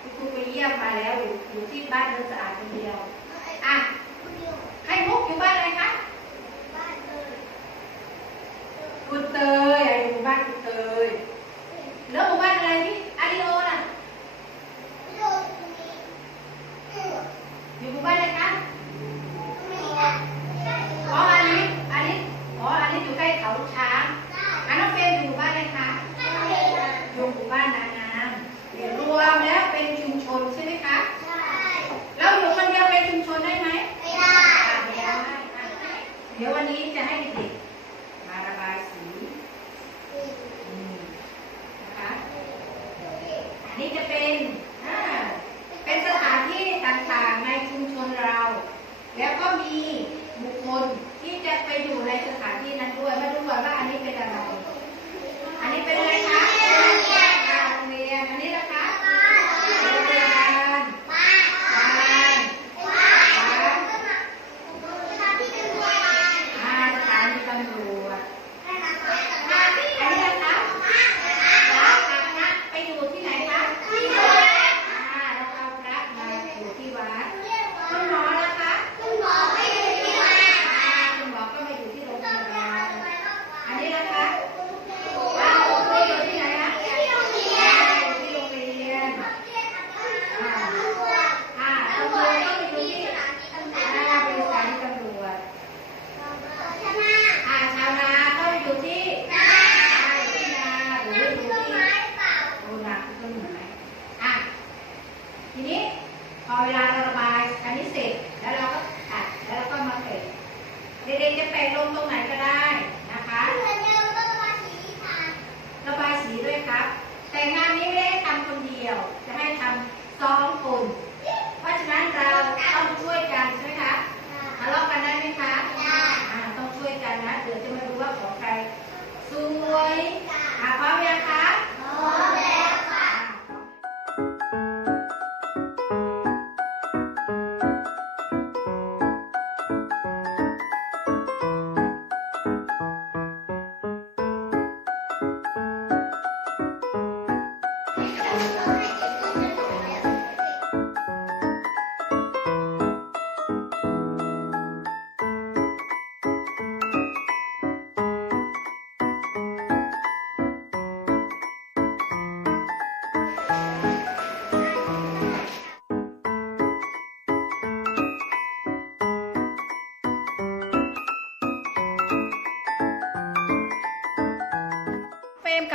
คุณครูไปเยี่ยมมาแล้ว อยู่ที่บ้านเนินสะอาดคนเดียว อะใครมุกอยู่บ้านอะไรคะบ้านเตยคุณเตยอยู่บ้านคุณเตย แล้วก็มีบุคคลที่จะไปอยู่ในสถานที่นั้นด้วยมาดูก่อนว่าอันนี้เป็นอะไร อันนี้เป็นอะไรคะ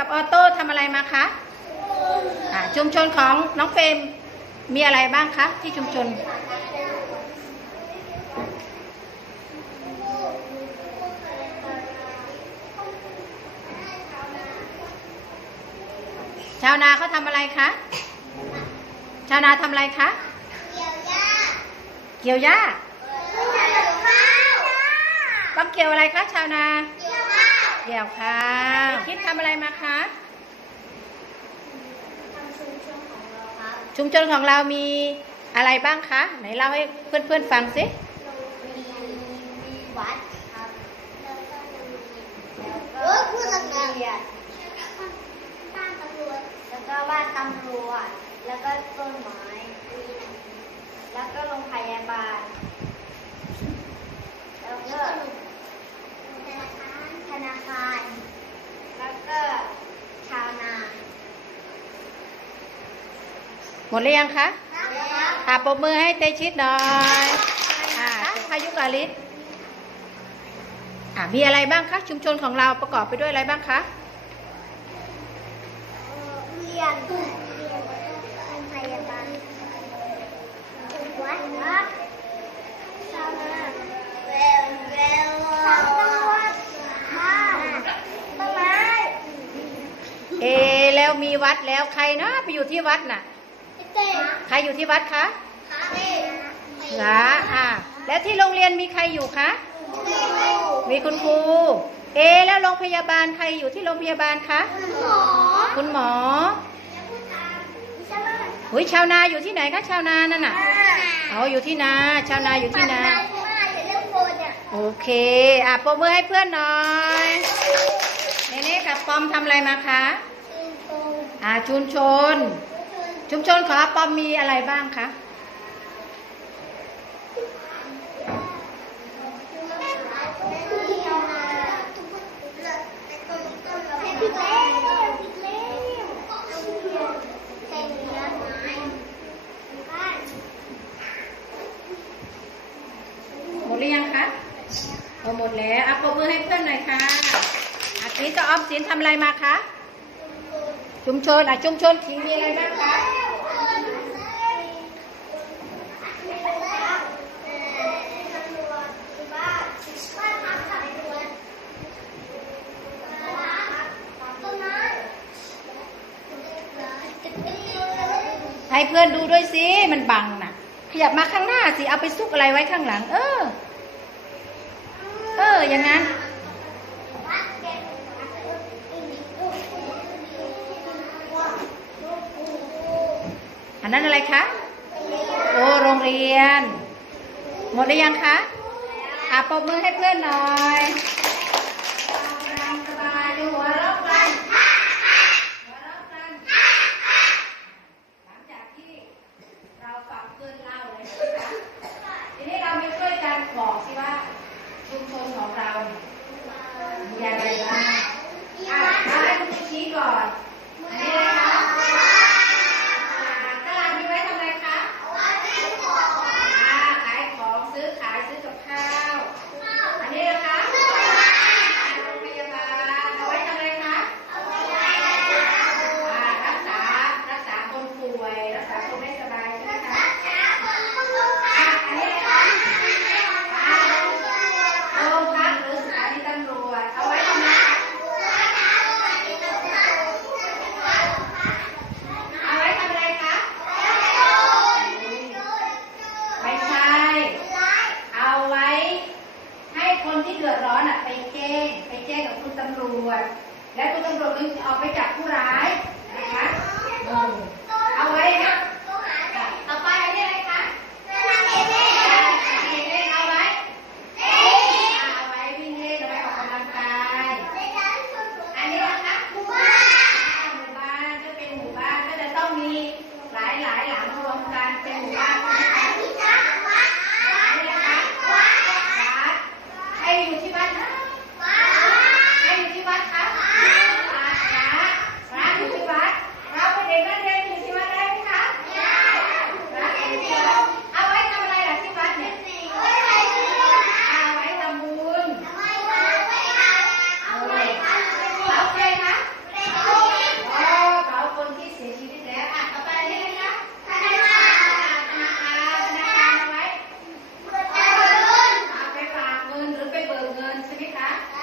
กับออโต้ทำอะไรมาคะ ชุมชนของน้องเฟมมีอะไรบ้างคะ ที่ชุมชน ชาวนาเขาทำอะไรคะ ชาวนาทำอะไรคะ เกี่ยวหญ้า เกี่ยวหญ้าต้องเกี่ยวอะไรคะชาวนา เกี่ยวข้าว เกี่ยวข้าวคิดทำอะไรมาคะ ชุมชนของเรามีอะไรบ้างคะ ไหนเล่าให้เพื่อนๆฟังสิมีวัดครับแล้วก็มีแล้วก็โรงเรียนบ้านตำรวจแล้วก็บ้านตำรวจแล้วก็ต้นไม้แล้วก็โรงพยาบาลแล้วก็ธนาคารธนาคาร แล้วก็ชาวนา หมดหรือยังคะอะปรบมือให้เตชิดหน่อยอะพายุกาลิศอ่มีอะไรบ้างคะ ชุมชนของเราประกอบไปด้วยอะไรบ้างคะเรียนเป็นพยาบาลวัดวัดชาวนาเวลเวลสังตวัดบ้านต้ไม้เอแล้วมีวัดแล้วใครเนาะไปอยู่ที่วัดน่ะ ใครอยู่ที่วัดคะเต้เหรออะแล้วที่โรงเรียนมีใครอยู่คะ มีคุณครู เอะแล้วโรงพยาบาลใครอยู่ที่โรงพยาบาลคะหมอ คุณหมอใช่ไหมหุยชาวนาอยู่ที่ไหนคะชาวนานั่นน่ะเอาอยู่ที่นา ชาวนาอยู่ที่นาอย่าเรื่องโฟนเนี่ยโอเค อะปรบมือให้เพื่อนหน่อยเนเน่กับปอมทำอะไรมาคะชื่นชมอ่าชุมชน ชุมชนของอาปอมมีอะไรบ้างคะผิดแล้วผิดแล้วเอาหมดหรือยังคะโอ้หมดแล้วอะปรบมือให้เพื่อนหน่อยค่ะอาทีนี้จะออมสินทำอะไรมาคะ ชุมชนอะชุมชนขิงมีอะไรบ้างคะ ให้เพื่อนดูด้วยสิมันบังน่ะ ขยับมาข้างหน้าสิเอาไปซุกอะไรไว้ข้างหลัง เออ เออ อย่างนั้นอันนั้นอะไรคะโอ้โรงเรียน หมดหรือยังคะอะปรบมือให้เพื่อนหน่อยสบายๆดูหัวเราะกันหัวเราะกัน หลังจากที่เราฟังเพื่อนเล่าเลยใช่ไหมคะทีนี้เรามาช่วยกันบอกสิว่า ชุมชนของเราเนี่ย มีอะไรบ้างอะอาให้คุณชี้ก่อน กเ